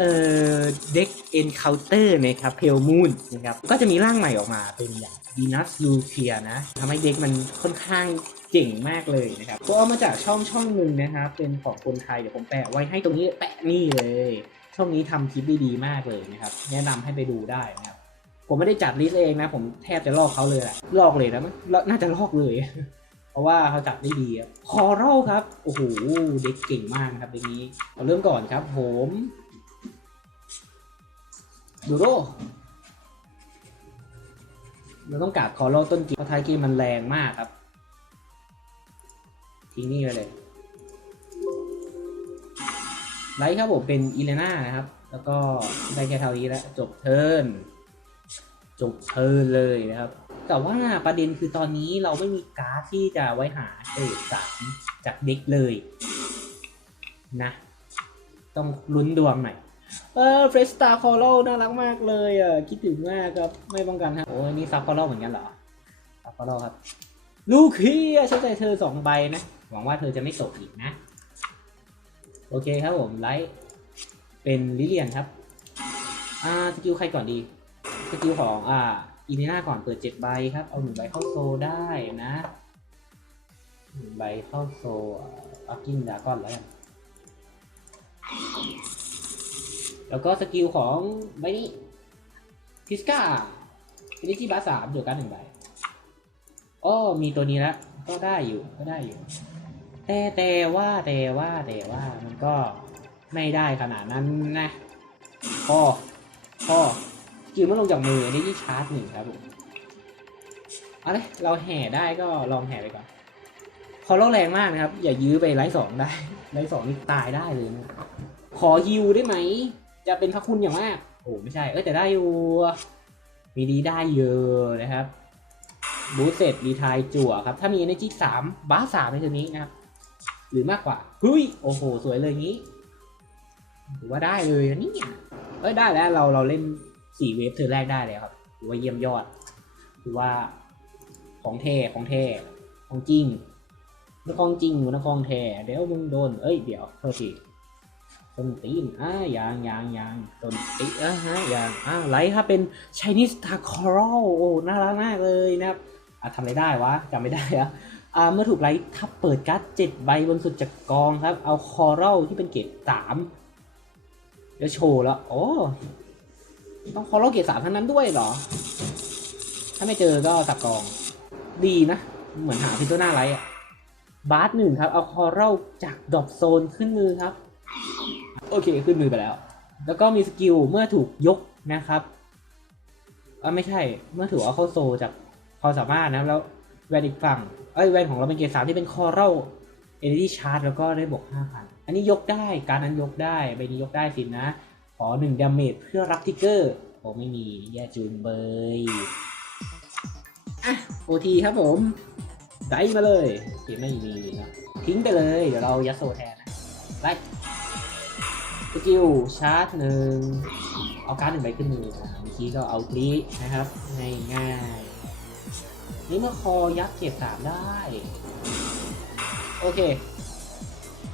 เอ่อเด็ก Encounter นะครับเพลมูนนะครับก็จะมีร่างใหม่ออกมาเป็นอย่าง Venus l u c i a นะทำให้เด็กมันค่อนข้างเจ๋งมากเลยนะครับก็เอามาจากช่องช่องหนึ่งนะครับ เป็นของคนไทย เดี๋ยวผมแปะไว้ให้ตรงนี้แปะนี่เลย ช่องนี้ทำคลิปได้ดีมากเลยนะครับ แนะนำให้ไปดูได้นะครับ ผมไม่ได้จัดลิสต์เองนะ ผมแทบจะลอกเขาเลยแหละลอกเลยนะมั้งน่าจะลอกเลย เพราะว่าเขาจัดได้ดีคอรัลครับ โอ้โห เด็กเก่งมากนะครับเด็กนี้เอาเริ่มก่อนครับ ผม ดูโรเราต้องการคอรัลต้นกมเพราะท้ายเกมมันแรงมากครับ ทิ้งนี่ไปเลย ไลท์ครับผมเป็นอีเลน่านะครับ แล้วก็ได้แค่เท่านี้แล้ว จบเทิร์นจบเทิร์นเลยนะครับ แต่ว่าประเด็นคือตอนนี้เราไม่มีการ์ดที่จะไว้หาเกรดสามจากเด็กเลยนะ ต้องลุ้นดวงหน่อย เออเฟรสตาคอร์ลน่ารักมากเลยอะคิดถึงมากครับ ไม่ป้องกันฮะโอ้ยนี่ซับคอร์ลเหมือนกันเหรอซับคอร์ลครับ ลูกเฮียใช้ใจเธอสองใบนะ หวังว่าเธอจะไม่ตกอีกนะ โอเคครับผมไลท์เป็นลิเลียนครับ อ่าสกิลใครก่อนดีสกิลของอ่าอีนีน่าก่อนเปิดเจ็ดใบครับ เอาหนึ่งใบเข้าโซได้นะหนึ่งใบเข้าโซอักกิ้งดากอนแล้วกัน แล้วก็สกิลของใบนี้พิสกาฟินิชิบาสามเดียวกันหนึ่งใบอ้อมีตัวนี้แล้วก็ได้อยู่ก็ได้อยู่ แต่แต่ว่าแต่ว่าแต่ว่ามันก็ไม่ได้ขนาดนั้นนะพ่อพ่อสกิลมันลงจากมืออันนี้ที่ชาร์จหนึ่งครับผมเอาเลยเราแห่ได้ก็ลองแห่ไปก่อนคอร์ลแรงมากนะครับ อย่ายื้อไปไลท์สองได้ไลท์สองนี่ตายได้เลยนะขอฮิวได้ไหม จะเป็นพระคุณอย่างมาก โอ้ไม่ใช่ เอ้แต่ได้อยู่ มีดีได้เยอะนะครับ บูสเสร็จรีทายจั่วครับ ถ้ามี energy สามบาสสามในตัวนี้นะครับ หรือมากกว่าเฮ้ยโอ้โห สวยเลยงี้ถือว่าได้เลยนะนี่เอ้ยได้แล้วเราเราเล่นสี่เวฟเธอแรกได้แล้วครับถือว่าเยี่ยมยอดถือว่าของแท้ของแท้ของจริงนักของจริงหรือนักของแท้เดี๋ยวมึงโดน เอ้ย เดี๋ยวโทษที ต้นตีนอ่ายางยางยางต้นตีนอะฮะยางอ่าไลท์ครับเป็น Chinese Star Coral โอ้น่ารักมากเลยนะครับอะทำอะไรได้วะจำไม่ได้อะอ่าเมื่อถูกไลท์ทับเปิดการ์ดเจ็ดใบบนสุดจากกองครับ เอาคอรัลที่เป็นเกรดสามจะโชว์แล้วโอ้ต้องคอรัลเกรดสามทั้งนั้นด้วยเหรอ ถ้าไม่เจอก็สับกอง ดีนะ เหมือนหาพิโตหน้าไลท์อะบาร์สหนึ่งครับ เอาคอรัลจากดรอปโซนขึ้นมือครับ โอเคขึ้นมือไปแล้ว แล้วก็มีสกิลเมื่อถูกยกนะครับอ่าไม่ใช่เมื่อถูกเอาเข้าโซจากความสามารถนะแล้วแวนอีกฝั่งเอ้ยแวนของเราเป็นเกรดสามที่เป็นคอรัลเอเนจีชาร์จแล้วก็ได้บวกห้าพันอันนี้ยกได้การนั้นยกได้ใบนี้ยกได้สินะ ขอหนึ่งดาเมจเพื่อรับทิกเกอร์โอ้ไม่มีแย่จูนเบยอะโอทีครับผมได้มาเลยเกไม่มีนะทิ้งไปเลย เดี๋ยวเรายัดโซแทนนะไล่ สกิลชาร์จหนึ่งเอาการ์ดหนึ่งใบขึ้นมือเมื่อกี้ก็เอาทรีนะครับ ง่ายๆนี่เมื่อคอยักษ์เก็บสามได้ โอเค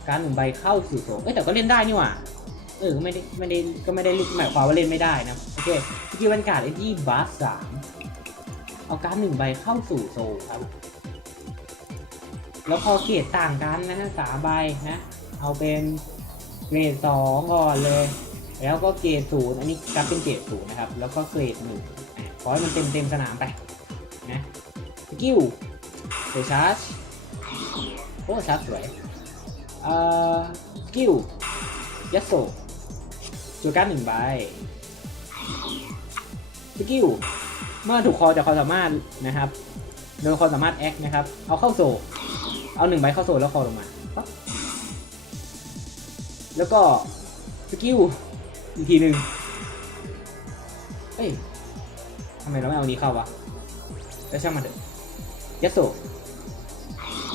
การหนึ่งใบเข้าสู่โถเอ้แต่ก็เล่นได้นี่หว่าเออไม่ได้ไม่ได้ก็ไม่ได้หมายความว่าเล่นไม่ได้นะ โอเคสกิลบรรยากาศไอ้ที่บาสสามเอาการหนึ่งใบเข้าสู่โซลครับ แล้วพอเกรดต่างกันนะฮะสามใบนะ เอาเป็น เกรดสองก่อนเลย แล้วก็เกรดศูนย์อันนี้กลับเป็นเกรดศูนย์นะครับ แล้วก็เกรดหนึ่งขอให้มันเต็มเต็มสนามไปนะสกิลเดชาร์จโอ้ชาร์จสวยเอ่อสกิลยัสโซจูการ์ดหนึ่งใบสกิลเมื่อถูกคอจากความสามารถนะครับ โดยความสามารถแอคนะครับ เอาเข้าโซ เอาหนึ่งใบเข้าโซแล้วคอลงมา แล้วก็สกิลอีกทีหนึ่งเอ้ยทำไมเราไม่เอานี้เข้าวะแล้วช่างมันเถอะยัดโซ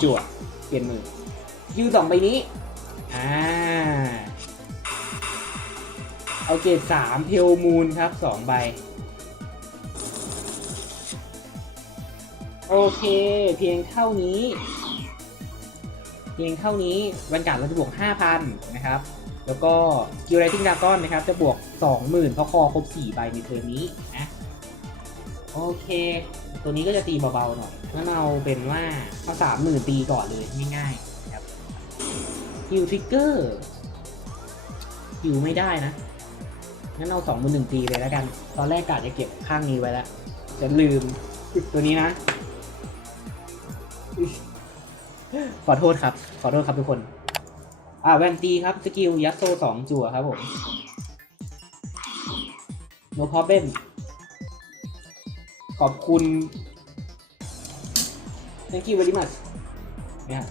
จั่วเปลี่ยนมือยูสองใบนี้อ่าเอาเกรดสามเพลมูลครับสองใบ โอเค เพียงเท่านี้ พียงเท่านี้วันการดเราจะบวก 5,000 นะครับ แล้วก็กิลไรทิงดากอนนะครับจะบวก 20,000 เพราะคอครบ 4 ใบในเทอร์นี้นะโอเค ตัวนี้ก็จะตีเบาๆหน่อยงั้นเอาเป็นว่าเอา30,000ตีก่อนเลยง่ายๆครับฮิวทริกเกอร์ฮิวไม่ได้นะงั้นเอาสองมือหนึ่งตีเลยแล้วกัน ตอนแรกกะจะเก็บข้างนี้ไว้แล้วจะลืมตัวนี้นะ ขอโทษครับ ขอโทษครับทุกคน อ่าแวนตีครับ สกิลยัดโซสองจั่วครับผม no problem ขอบคุณ thank you very much เนี่ย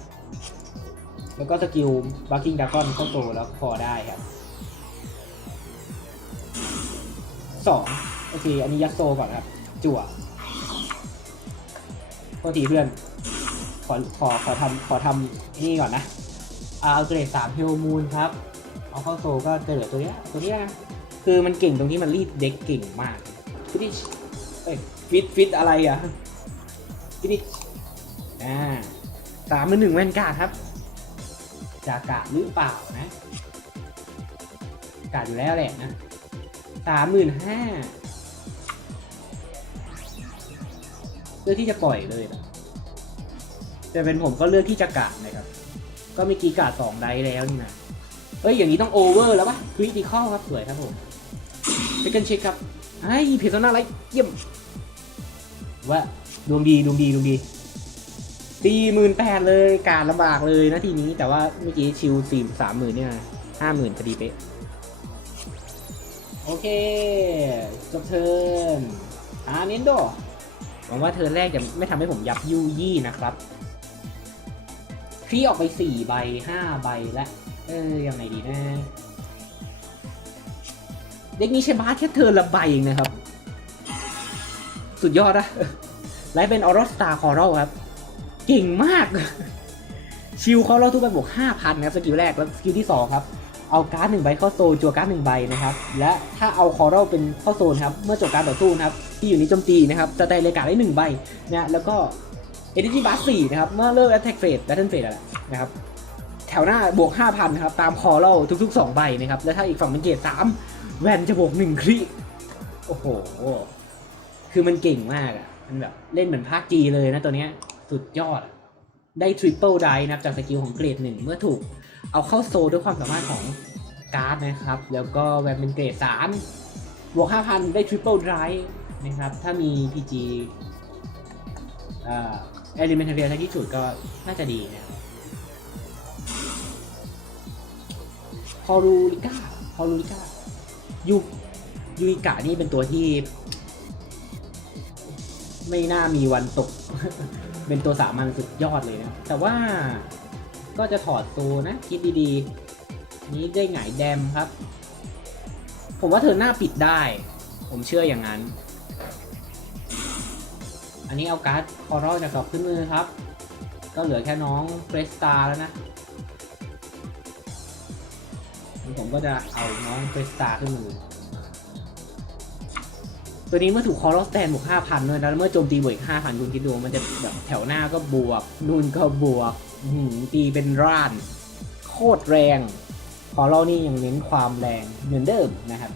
แล้วก็สกิล bucking dragon เข้าโซแล้วพอได้ครับสองโอเค อันนี้ยัดโซก่อนครับ จั่วโทษทีเพื่อน อขอขอทำขอทำนี่ก่อนนะอ่าเอาเกรดสามเฮลมูนครับเอาเข้าโซก็จะเหลือตัวเนี้ยตัวเนี้ยนะคือมันเก่งตรงที่มันรีดเด็กเก่งมากฟินิชเอ้ยฟิตฟิตอะไรอะฟินิชอ่าสามมือหนึ่งแว่นกาครับ จากกาดหรือเปล่านะ กาดอยู่แล้วแหละนะสามหมื่นห้าเลือที่จะปล่อยเลยนะ แต่เป็นผมก็เลือกที่จะกาดนะครับ ก็มีกีกาดสองไดแล้วนี่นะเอ้ยอย่างนี้ต้องโอเวอร์แล้วปะคริติคอลครับสวยครับผมเซคันเช็คครับไอ้เพจโซนาไรเยี่ยมว่าดวงดีดวงดีดวงดีตีหมื่นแปดเลยการลำบากเลยนะทีนี้แต่ว่าเมื่อกี้ชิวสี่สามหมื่นเนี่ยห้าหมื่นพอดีเป๊ะโอเค จบเทิร์นอาเนนโดหวังว่าเทิร์นแรกจะไม่ทำให้ผมยับยุยี่นะครับ คลี่ออกไปสี่ใบห้าใบและเออยังไงดีนะ เด็กนี้ใช้บาสแค่เทิร์นละใบเองนะครับ สุดยอดอะไลฟ์เป็นออร์สตาคอรัลครับ เก่งมาก ชิลคอรัลทุกใบบวก5,000ครับ สกิลแรกแล้วสกิลที่2ครับ เอาการ์ดหนึ่งใบเข้าโซนจัวการ์ดหนึ่งใบนะครับ และถ้าเอาคอรัลเป็นเข้าโซนครับ เมื่อจบการต่อสู้นะครับ ที่อยู่ในโจมตีนะครับ จะได้เลกาได้หนึ่งใบนะแล้วก็ เอเนจีบัสสี่นะครับ เมื่อเลิกแอตแทกเฟสแบทเทิลเฟสอะไรนะครับ แถวหน้าบวก 5,000นะครับ ตามคอรัลทุกๆ 2 ใบนะครับ และถ้าอีกฝั่งเป็นเกรด3แวนจะบวก1คริโอ้โห คือมันเก่งมากอะ มันแบบเล่นเหมือนภาคจีเลยนะตัวเนี้ย สุดยอด ได้ทริปเปิลไดนะครับ จากสกิลของเกรดหนึ่งเมื่อถูกเอาเข้าโซด้วยความสามารถของการ์ดนะครับ แล้วก็แวนเป็นเกรดสามบวกห้าพันได้ทริปเปิลไดนะครับ ถ้ามี PG อ่อ เอลิเมนเทเรียที่สุดก็น่าจะดีนะพอรูลิก้าพอรูลิก้ายูยูอิกะนี่เป็นตัวที่ ไม่น่ามีวันตก เป็นตัวสามัญสุดยอดเลยนะ แต่ว่าก็จะถอดโซนะ คิดดีๆ นี้ได้หงายแดมครับ ผมว่าเธอหน้าปิดได้ ผมเชื่ออย่างนั้น อันนี้เอาการ์ดคอรัลจากดอกขึ้นมือครับ ก็เหลือแค่น้องเฟรสตาแล้วนะผมก็จะเอาน้องเฟรสตาขึ้นมือ ตัวนี้เมื่อถูกคอร์สแตนบวก5,000ด้วยแล้วเมื่อโจมตีบวกอีก5,000คุณคิดดูมันจะแบบแถวหน้าก็บวกนู่นก็บวกหืตีเป็นร่าน โคตรแรงคอร์นี่ยังเน้นความแรงเหมือนเดิมนะครับ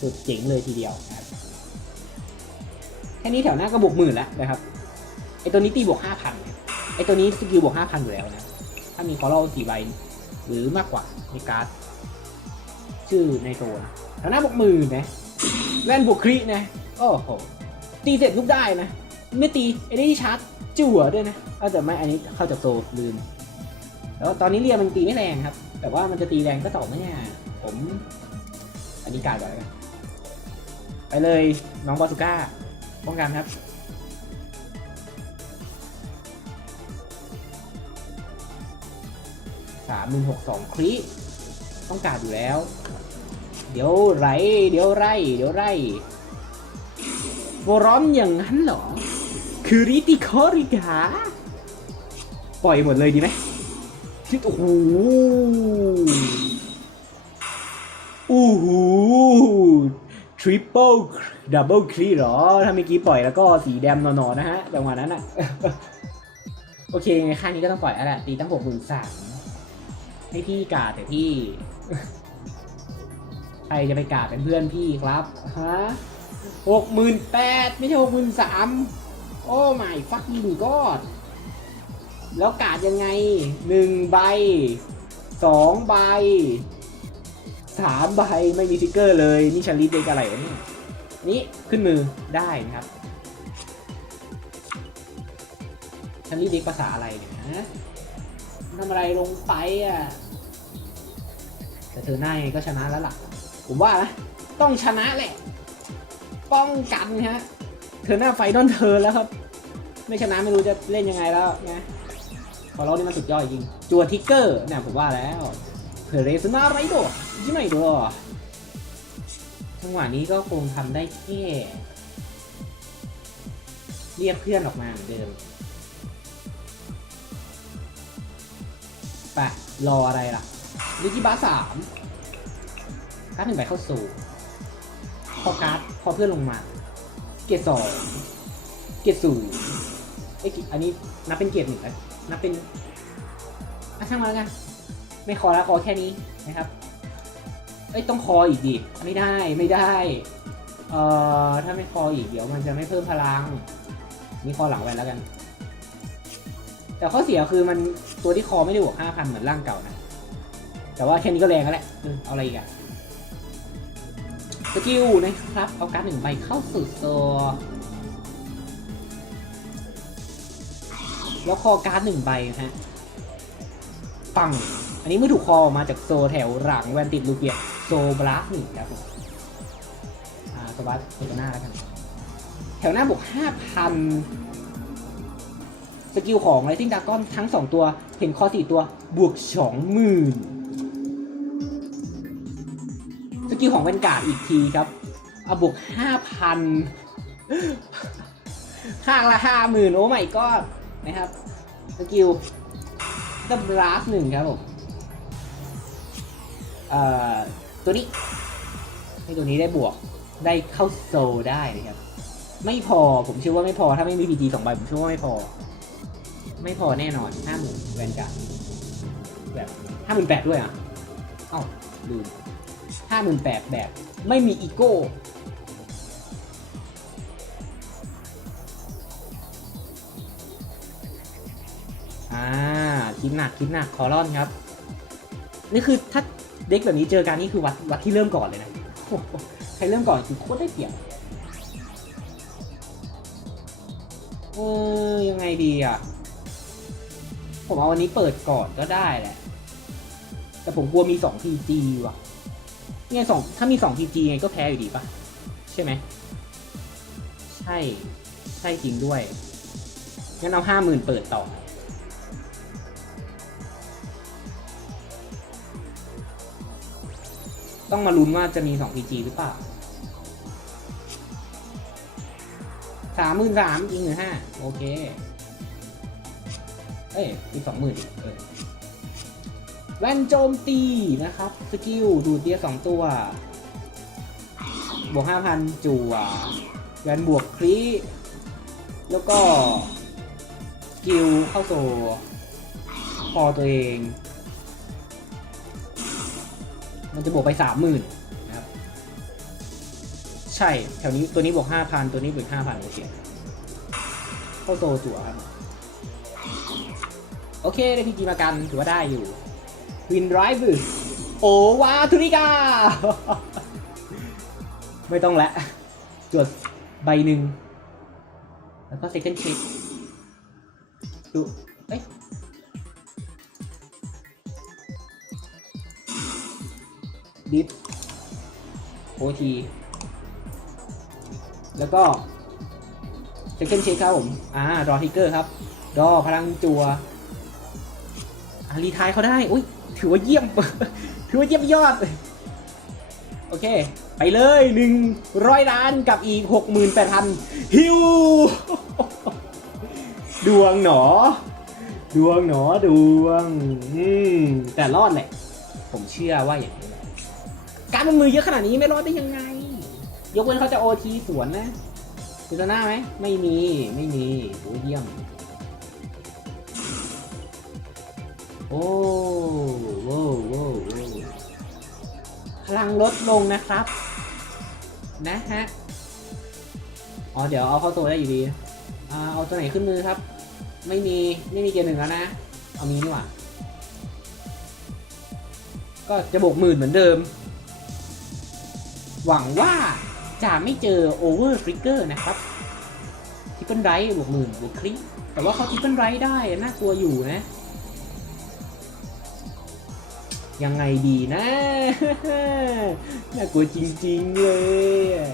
สุดเจ๋งเลยทีเดียวนะครับ แค่นี้แถวหน้าก็บวกหมื่นแล้วนะครับไอตัวนี้ตีบวก5,000ไอตัวนี้สกิลบวก5,000อยู่แล้วนะ ถ้ามีคอร์ลสี่ใบหรือมากกว่าในการ์ดชื่อในตัวนะแถวหน้าบวกหมื่นนะแว่นบวกครินะโอ้โหตีเสร็จลุกได้นะ ไม่ตีไอ้นี่ชาร์จจั่วด้วยนะเอาแต่ไม่อันนี้เข้าจากโซลลืมแล้วตอนนี้เรียมันตีไม่แรงครับ แต่ว่ามันจะตีแรงก็ต่อไม่แน่ผม อันนี้กาดไว้แล้วกันไปเลยน้องบาสุก้า ป้องกันครับ สามหนึ่งหกสองคลิต้องการอยู่แล้ว เดี๋ยวไร เดี๋ยวไร เดี๋ยวไรโวร้อมอย่างนั้นเหรอ คือริติคอริกา ปล่อยหมดเลยดีไหมคิดโอ้โหอู้หูทริปเปิล ดับเบิลคลีหรอ ถ้าเมื่อกี้ปล่อยแล้วก็สีแดงนอนๆนะฮะจังหวะนั้นอะ โอเคไงค่านี้ก็ต้องปล่อยอะไรตีตั้งหกหมื่นสามให้พี่กาแต่พี่ใครจะไปกาดเป็นเพื่อนพี่ครับฮะหกหมื่นแปดไม่ใช่หกหมื่นสามโอ้ไม่ฟักยิงกอดแล้วกาดยังไงหนึ่งใบสองใบสามใบไม่มีทิกเกอร์เลย นี่ชาลิตเด็กอะไระเนี่ย นี่ขึ้นมือได้นะครับชาลิตเด็กภาษาอะไรเนี่ยฮะทำอะไรลงไปอะ แต่เธอหน้ายังไงก็ชนะแล้วล่ะ ผมว่านะต้องชนะแหละ ป้องกันฮะ เธอหน้าไฟนอลเธอแล้วครับ ไม่ชนะไม่รู้จะเล่นยังไงแล้วนะขอเรานี่มันสุดยอดจริง จัวทิกเกอร์เนี่ยผมว่าแล้วเพเรสนาไรโดยิ่ไม่ดู จังหวะนี้ก็คงทำได้แค่เรียกเพื่อนออกมาเหมือนเดิมไปรออะไรล่ะลิกิบาสามการ์ดหนึ่งใบเข้าสู่พอการ์ดพอเพื่อนลงมา เกียร์สองเกียร์ศูนย์ไอ้อันนี้นับเป็นเกียร์หนึ่งแล้วนับเป็นอะช่างมาแล้วกันไม่คอแล้วคอแค่นี้นะครับ เอ้ยต้องคออีกดิ ไม่ได้ไม่ได้ เอ่อถ้าไม่คออีกเดี๋ยวมันจะไม่เพิ่มพลังมีคอหลังไว้แล้วกัน แต่ข้อเสียคือมันตัวที่คอไม่ได้บวกห้าพันเหมือนร่างเก่านะ แต่ว่าแค่นี้ก็แรงแล้วแหละเอาอะไรอีกอะสกิลนะครับ เอาการ์ดหนึ่งใบเข้าสู่โซลแล้วคอการ์ดหนึ่งใบฮะปัง อันนี้เมื่อถูกคอออกมาจากโซแถวหลังแวนติดลูเกีย โซบลัสหนึ่งครับผมอ่าโซบลัสแถวหน้าแล้วกัน แถวหน้าบวกห้าพันสกิลของไรซิ่งดากอนทั้งสองตัว เห็นคอสี่ตัวบวกสองหมื่นสกิลของเวนการ์ดอีกทีครับเอาบวกห้าพันข้างละห้าหมื่นโอ้ไม่ก็นะครับสกิลดับลัสหนึ่งครับผมเอ่อ ตัวนี้ ให้ตัวนี้ได้บวกได้เข้าโซได้นะครับ ไม่พอผมเชื่อว่าไม่พอถ้าไม่มีพีจีสองใบผมเชื่อว่าไม่พอ ไม่พอแน่นอนห้าหมื่นแวนการ์ดแบบห้าหมื่นแปดด้วยอะเอ้าลืมห้าหมื่นแปดแบบไม่มีอีโก้อ่าคิดหนักคิดหนักคอรอนครับ นี่คือถ้า เด็กแบบนี้เจอกันนี่คือวัดวัดที่เริ่มก่อนเลยนะใครเริ่มก่อนคือโคตรได้เปรียบเออยังไงดีอะ ผมเอาวันนี้เปิดก่อนก็ได้แหละ แต่ผมกลัวมีสอง PG ว่ะไงสองถ้ามีสอง PG ไงก็แพ้อยู่ดีปะใช่ไหม ใช่ ใช่จริงด้วย งั้นเอาห้าหมื่นเปิดต่อ ต้องมาลุ้นว่าจะมีสอง PG หรือเปล่าสามหมื่นสามจริงหรือห้าโอเค เอ้ยมีสองหมื่นอีกเออแว่นโจมตีนะครับ สกิล ดูดเดียสองตัว บวกห้าพันจั่วแวนบวกครีแล้วก็ สกิลเข้าโซ พอตัวเอง มันจะบวกไปสามหมื่นนะครับ ใช่ แถวนี้ตัวนี้บวกห้าพันตัวนี้บวกห้าพันโอเคเข้าโซจั่วครับ โอเค ได้พีจีมากันถือว่าได้อยู่ วินไรฟ์โอวาทูริกา ไม่ต้องแล้วจดใบหนึ่ง แล้วก็ second check ดู เอ้ย ดิฟโอทีแล้วก็ second check ครับผม อ่า รอทิกเกอร์ครับ รอพลังจัวอารีทายเขาได้ อุ้ย ถือว่าเยี่ยม ถือว่าเยี่ยมยอด โอเค ไปเลยหนึ่งร้อยล้านกับอีกหกหมื่นแปดพันฮิว ดวงหนอ ดวงหนอ ดวง อืม แต่รอดแหละ ผมเชื่อว่าอย่าง การมันมือเยอะขนาดนี้ไม่รอดได้ยังไง ยกเว้นเขาจะโอทีสวนนะคุณจะหน้าไหมไม่มีไม่มีโอ้เยี่ยม โอ้โว้โว้โว้พลังลดลงนะครับ นะฮะอ๋อเดี๋ยวเอาเข้าตัวได้อยู่ดีอ่าเอาตัวไหนขึ้นมือครับ ไม่มีไม่มีเกียร์หนึ่งแล้วนะ เอามีนี่หว่าก็จะบวกหมื่นเหมือนเดิม หวังว่าจะไม่เจอโอเวอร์ฟริกเกอร์นะครับทิปเปิลไรบวกหมื่นบวกคลิกแต่ว่าเขาทิปเปิลไรได้น่ากลัวอยู่นะ ยังไงดีนะ น่ากลัวจริง ๆ เลย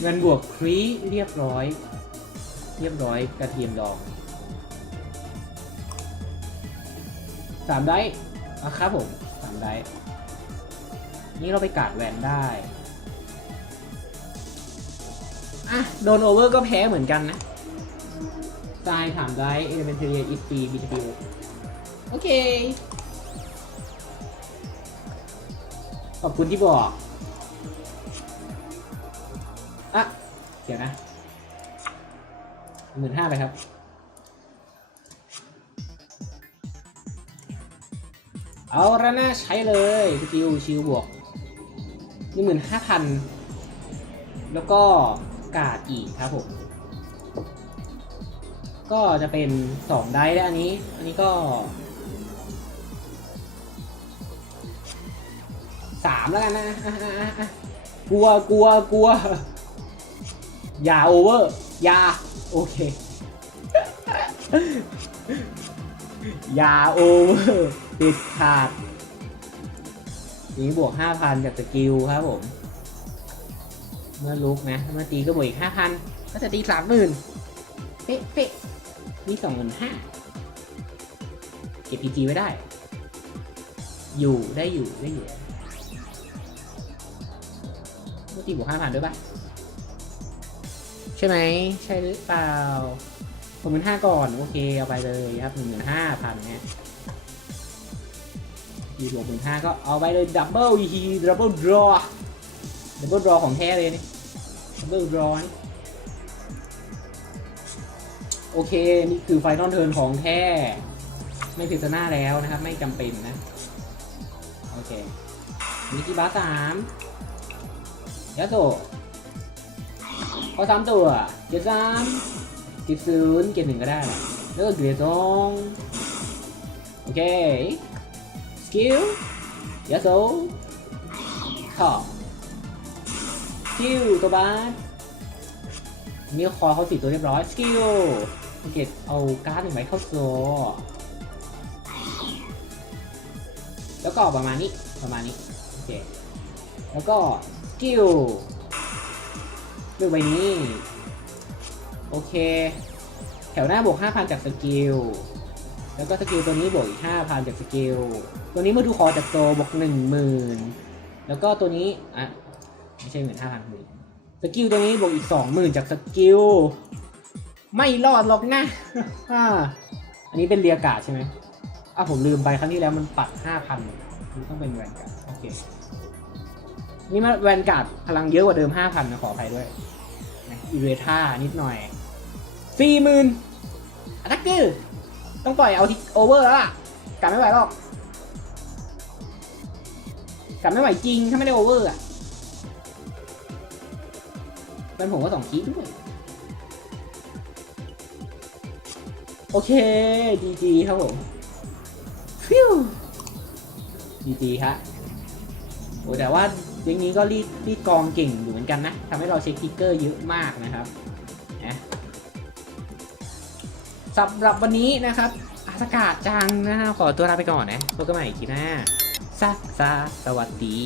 เงินบวกครีเรียบร้อย เรียบร้อยกระเทียมดอง สามได้อะครับผมสามได้นี่เราไปกาดแวนได้อะโดนโอเวอร์ก็แพ้เหมือนกันนะตายถามได้เอเลเมนเทเรียอิสตีบีทีโอเค ขอบคุณที่บอก อะ เดี๋ยวนะหมื่นห้าไปครับ เอาละนะใช้เลยสกิลชิลบวกหนึ่งหมื่นห้าพันแล้วก็กาดอีกครับผม ก็จะเป็นสองได้แล้วอันนี้ อันนี้ก็สามแล้วกันนะ กลัวกลัวกลัว อย่าโอเวอร์ อย่า โอเค อย่าโอเวอร์ ติดขาดนี้บวก5,000จากสกิลครับผม เมื่อลุกนะ เมื่อตีก็บวกอีก5,000ก็จะตี30,000เป๊ะเป๊ะนี่25,000เก็บ PG ไว้ได้ อยู่ได้อยู่ได้อยู่เมื่อตีบวก5,000ด้วยปะใช่ไหมใช่หรือเปล่าหกหมื่นห้าก่อน โอเค เอาไปเลยครับหนึ่งหมื่นห้าพันเนี่ย ยีบวกหมื่นห้าก็เอาไปเลยดับเบิลยีดับเบิลดรอดับเบิลดรอของแท้เลยนี่ดับเบิลดรอนี่โอเค นี่คือไฟนอลเทิร์นของแท้ ไม่พิจารณาแล้วนะครับ ไม่จำเป็นนะ โอเคมิกิบาสามยาโตขอสามตัวเกียร์สามเกียร์ศูนย์เกียร์หนึ่งก็ได้ แล้วก็เกียร์สองโอเค สกิลยาโซขอบสกิลตัวบ้าสมีคอเขาติดตัวเรียบร้อยสกิลโอเคเอาการ์ดหนึ่งใบเข้าโซแล้วก็ประมาณนี้ประมาณนี้โอเคแล้วก็สกิลเลือกใบนี้ โอเค แถวหน้าบวก 5,000 จากสกิล แล้วก็สกิลตัวนี้บวกอีก 5,000 จากสกิล ตัวนี้เมื่อดูคอจากโซบวก10,000แล้วก็ตัวนี้อะไม่ใช่หมื่นห้าพันหมื่นสกิลตัวนี้บวกอีก20,000จากสกิลไม่รอดหรอกนะอ่าอันนี้เป็นเรียกาใช่ไหมอะผมลืมไปครั้งที่แล้วมันปัด5,000มันต้องเป็นแวนการ์ดโอเคนี่มาแวนการ์ดพลังเยอะกว่าเดิม5,000นะขออภัยด้วยอีเวท่านิดหน่อยสี่หมื่นอัตักเกอร์ต้องปล่อยเอาทิโอเวอร์แล้วล่ะกลับไม่ไหวหรอก กลับไม่ไหวจริงถ้าไม่ได้โอเวอร์อะเป็นผมก็สองคีด้วย โอเคดีจีครับผม ฟิวดีจีฮะโอ้แต่ว่าอย่างนี้ก็รีดรีดกองเก่งอยู่เหมือนกันนะทำให้เราเช็คทิกเกอร์เยอะมากนะครับนะสำหรับวันนี้นะครับอาสกาจังนะครับขอตัวลาไปก่อนนะพบกันใหม่ทีหน้า ซาซาสวัสดี